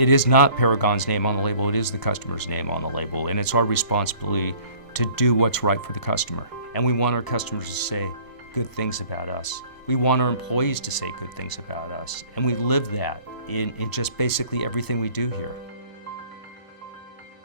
It is not Paragon's name on the label, it is the customer's name on the label, and it's our responsibility to do what's right for the customer. And we want our customers to say good things about us. We want our employees to say good things about us, and we live that in just basically everything we do here.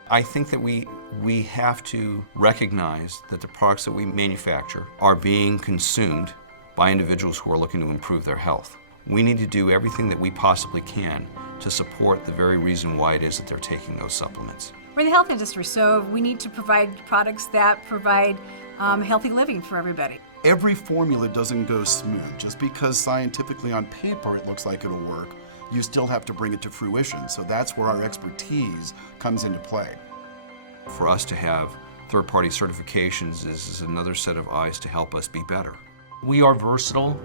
I think that we have to recognize that the products that we manufacture are being consumed by individuals who are looking to improve their health. We need to do everything that we possibly can to support the very reason why it is that they're taking those supplements. We're in the health industry, so we need to provide products that provide healthy living for everybody. Every formula doesn't go smooth. Just because scientifically on paper it looks like it'll work, you still have to bring it to fruition. So that's where our expertise comes into play. For us to have third-party certifications is another set of eyes to help us be better. We are versatile.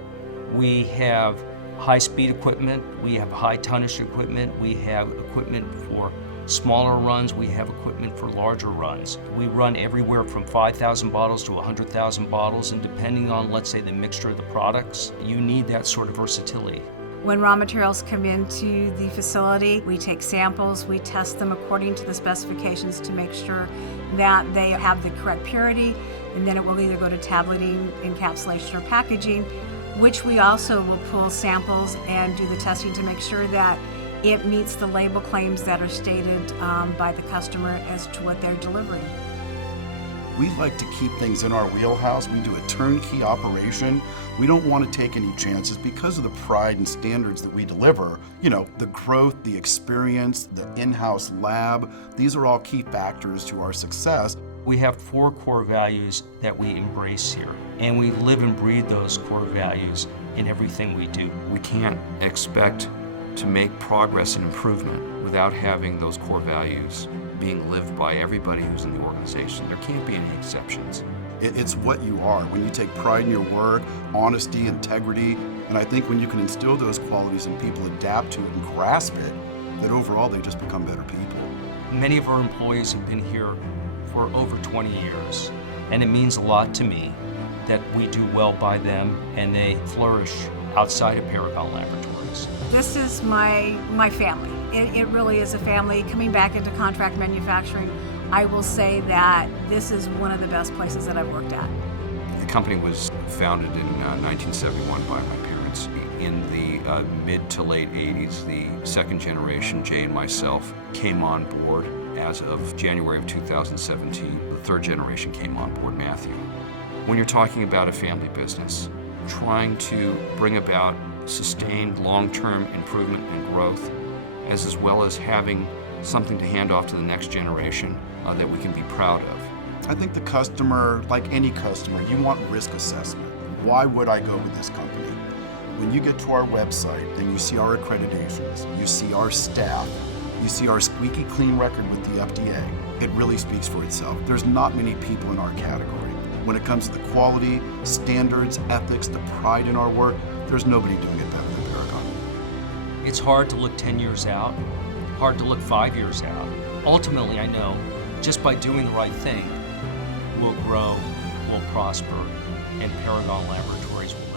We have high-speed equipment. We have high-tonnage equipment. We have equipment for smaller runs. We have equipment for larger runs. We run everywhere from 5,000 bottles to 100,000 bottles, and depending on, let's say, the mixture of the products, you need that sort of versatility. When raw materials come into the facility, we take samples, we test them according to the specifications to make sure that they have the correct purity, and then it will either go to tableting, encapsulation, or packaging, which we also will pull samples and do the testing to make sure that it meets the label claims that are stated by the customer as to what they're delivering. We like to keep things in our wheelhouse. We do a turnkey operation. We don't want to take any chances because of the pride and standards that we deliver. You know, the growth, the experience, the in-house lab, these are all key factors to our success. We have 4 core values that we embrace here, and we live and breathe those core values in everything we do. We can't expect to make progress and improvement without having those core values being lived by everybody who's in the organization. There can't be any exceptions. It's what you are. When you take pride in your work, honesty, integrity, and I think when you can instill those qualities and people adapt to it and grasp it, that overall they just become better people. Many of our employees have been here for over 20 years, and it means a lot to me that we do well by them and they flourish outside of Paragon Laboratories. This is my family. It really is a family. Coming back into contract manufacturing, I will say that this is one of the best places that I've worked at. The company was founded in 1971 by my parents. In the mid to late 80s, the second generation, Jay and myself, came on board as of January of 2017. The third generation came on board, Matthew. When you're talking about a family business, trying to bring about sustained long-term improvement and growth, as well as having something to hand off to the next generation that we can be proud of. I think the customer, like any customer, you want risk assessment. Why would I go with this company? When you get to our website, then you see our accreditations, you see our staff, you see our squeaky clean record with the FDA. It really speaks for itself. There's not many people in our category. When it comes to the quality, standards, ethics, the pride in our work, there's nobody doing it better than Paragon. It's hard to look 10 years out, hard to look 5 years out. Ultimately, I know just by doing the right thing, we'll grow, we'll prosper, and Paragon Laboratories will